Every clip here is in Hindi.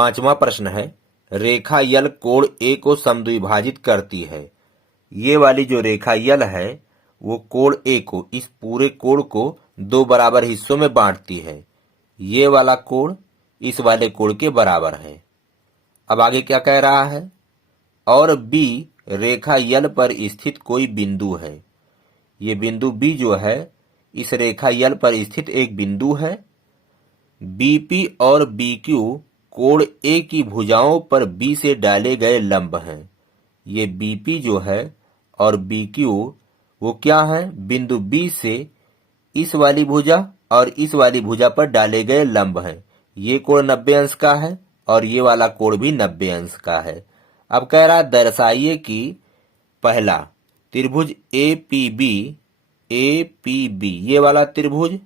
5वां प्रश्न है, रेखा यल कोण ए को समद्विभाजित करती है। ये वाली जो रेखा यल है वो कोण ए को, इस पूरे कोण को दो बराबर हिस्सों में बांटती है। ये वाला कोण इस वाले कोण के बराबर है। अब आगे क्या कह रहा है, और बी रेखा यल पर स्थित कोई बिंदु है। ये बिंदु बी जो है इस रेखा यल पर स्थित एक बिंदु है। बीपी और बीक्यू कोण ए की भुजाओं पर बी से डाले गए लंब हैं। ये बीपी जो है और बीक्यू वो क्या है, बिंदु बी से इस वाली भुजा और इस वाली भुजा पर डाले गए लंब हैं। ये कोण 90 अंश का है और ये वाला कोण भी 90 अंश का है। अब कह रहा है दर्शाइए कि पहला त्रिभुज ए पी बी ये वाला त्रिभुज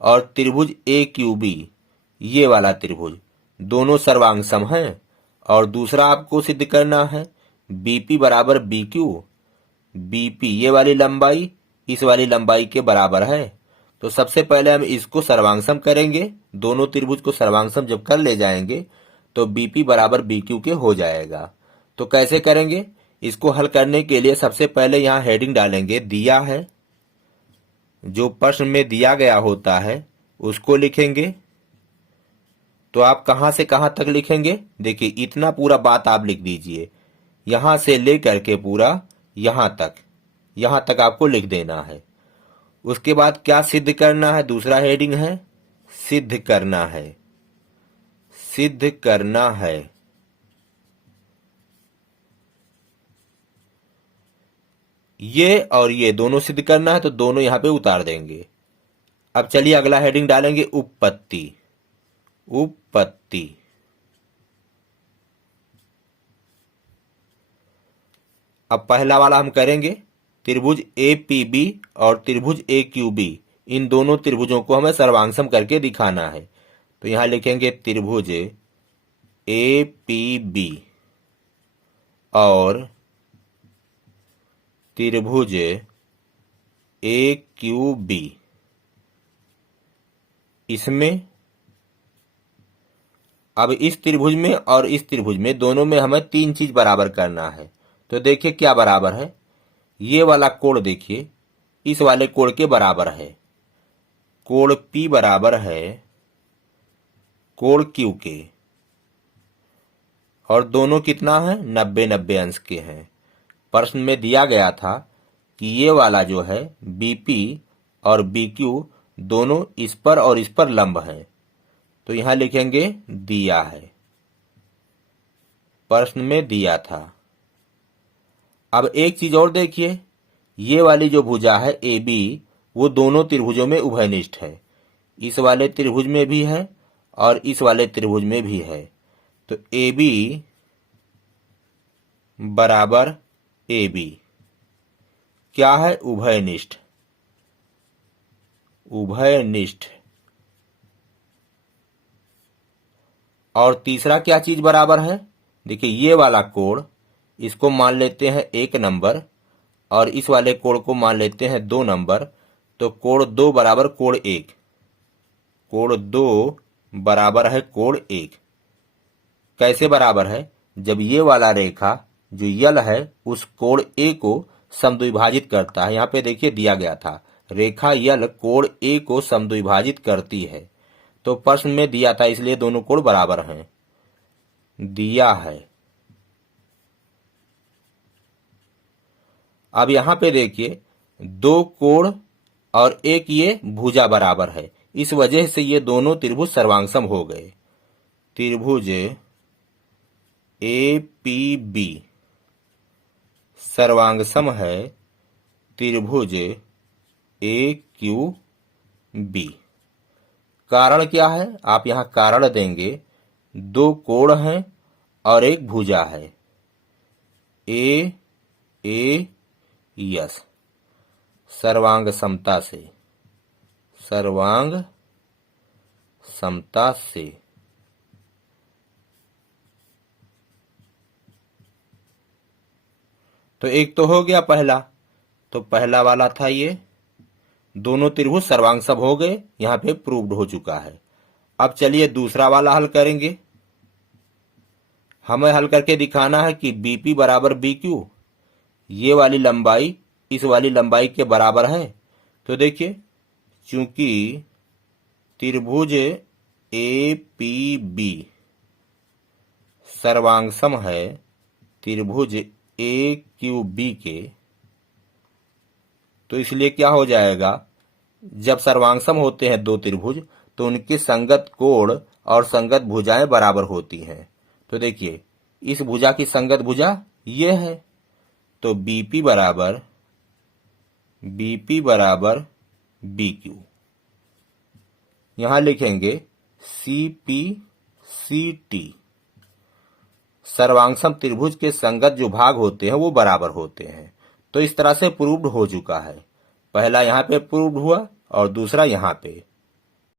और त्रिभुज ए क्यू बी ये वाला त्रिभुज दोनों सर्वांग सम हैं। और दूसरा आपको सिद्ध करना है बीपी बराबर बीक्यू, बीपी ये वाली लंबाई इस वाली लंबाई के बराबर है। तो सबसे पहले हम इसको सर्वांगसम करेंगे। दोनों त्रिभुज को सर्वांगसम जब कर ले जाएंगे तो बीपी बराबर बीक्यू के हो जाएगा। तो कैसे करेंगे, इसको हल करने के लिए सबसे पहले यहाँ हेडिंग डालेंगे, दिया है जो प्रश्न में दिया गया होता है उसको लिखेंगे। तो आप कहां से कहां तक लिखेंगे, देखिए इतना पूरा बात आप लिख दीजिए, यहां से लेकर के पूरा यहां तक आपको लिख देना है। उसके बाद क्या सिद्ध करना है, दूसरा हेडिंग है सिद्ध करना है। ये और ये दोनों सिद्ध करना है तो दोनों यहां पे उतार देंगे। अब चलिए अगला हेडिंग डालेंगे उपपत्ति। अब पहला वाला हम करेंगे, त्रिभुज ए पी बी और त्रिभुज ए क्यू बी, इन दोनों त्रिभुजों को हमें सर्वांगसम करके दिखाना है। तो यहां लिखेंगे त्रिभुज ए पी बी और त्रिभुज ए क्यू बी, इसमें अब इस त्रिभुज में और इस त्रिभुज में दोनों में हमें तीन चीज बराबर करना है। तो देखिए क्या बराबर है, ये वाला कोण देखिए इस वाले कोण के बराबर है। कोण P बराबर है कोण Q के और दोनों कितना है, 90-90 अंश के हैं। प्रश्न में दिया गया था कि ये वाला जो है BP और BQ दोनों इस पर और इस पर लंब हैं। तो यहां लिखेंगे दिया है, प्रश्न में दिया था। अब एक चीज और देखिए, ये वाली जो भुजा है AB वो दोनों त्रिभुजों में उभयनिष्ठ है। इस वाले त्रिभुज में भी है और इस वाले त्रिभुज में भी है। तो AB बराबर AB क्या है, उभयनिष्ठ। और तीसरा क्या चीज बराबर है, देखिए ये वाला कोण इसको मान लेते हैं 1 नंबर और इस वाले कोण को मान लेते हैं 2 नंबर। तो कोण 2 बराबर कोण 1, कोण 2 बराबर है कोण 1। कैसे बराबर है, जब ये वाला रेखा जो यल है उस कोण ए को समद्विभाजित करता है। यहाँ पे देखिए दिया गया था रेखा यल कोण ए को समद्विभाजित करती है। तो प्रश्न में दिया था इसलिए दोनों कोण बराबर हैं, दिया है। अब यहां पे देखिए दो कोण और एक ये भुजा बराबर है, इस वजह से ये दोनों त्रिभुज सर्वांगसम हो गए। त्रिभुज ए पी बी सर्वांगसम है त्रिभुज ए क्यू बी। कारण क्या है, आप यहां कारण देंगे, दो कोण हैं और एक भुजा है, ए यस, सर्वांग समता से। तो एक तो हो गया पहला, तो पहला वाला था ये, दोनों त्रिभुज सर्वांग सम हो गए, यहां पे प्रूव्ड हो चुका है। अब चलिए दूसरा वाला हल करेंगे। हमें हल करके दिखाना है कि बीपी बराबर बी क्यू, ये वाली लंबाई इस वाली लंबाई के बराबर है। तो देखिए, चूंकि त्रिभुज ए पी बी सर्वांगसम है त्रिभुज ए क्यू बी के, तो इसलिए क्या हो जाएगा, जब सर्वांगसम होते हैं दो त्रिभुज तो उनके संगत कोण और संगत भुजाएं बराबर होती हैं। तो देखिए, इस भुजा की संगत भुजा ये है, तो बीपी बराबर बी क्यू। यहां लिखेंगे सी पी सी टी। सर्वांगसम त्रिभुज के संगत जो भाग होते हैं वो बराबर होते हैं। तो इस तरह से प्रूव्ड हो चुका है। पहला यहां पे प्रूव्ड हुआ और दूसरा यहां पे।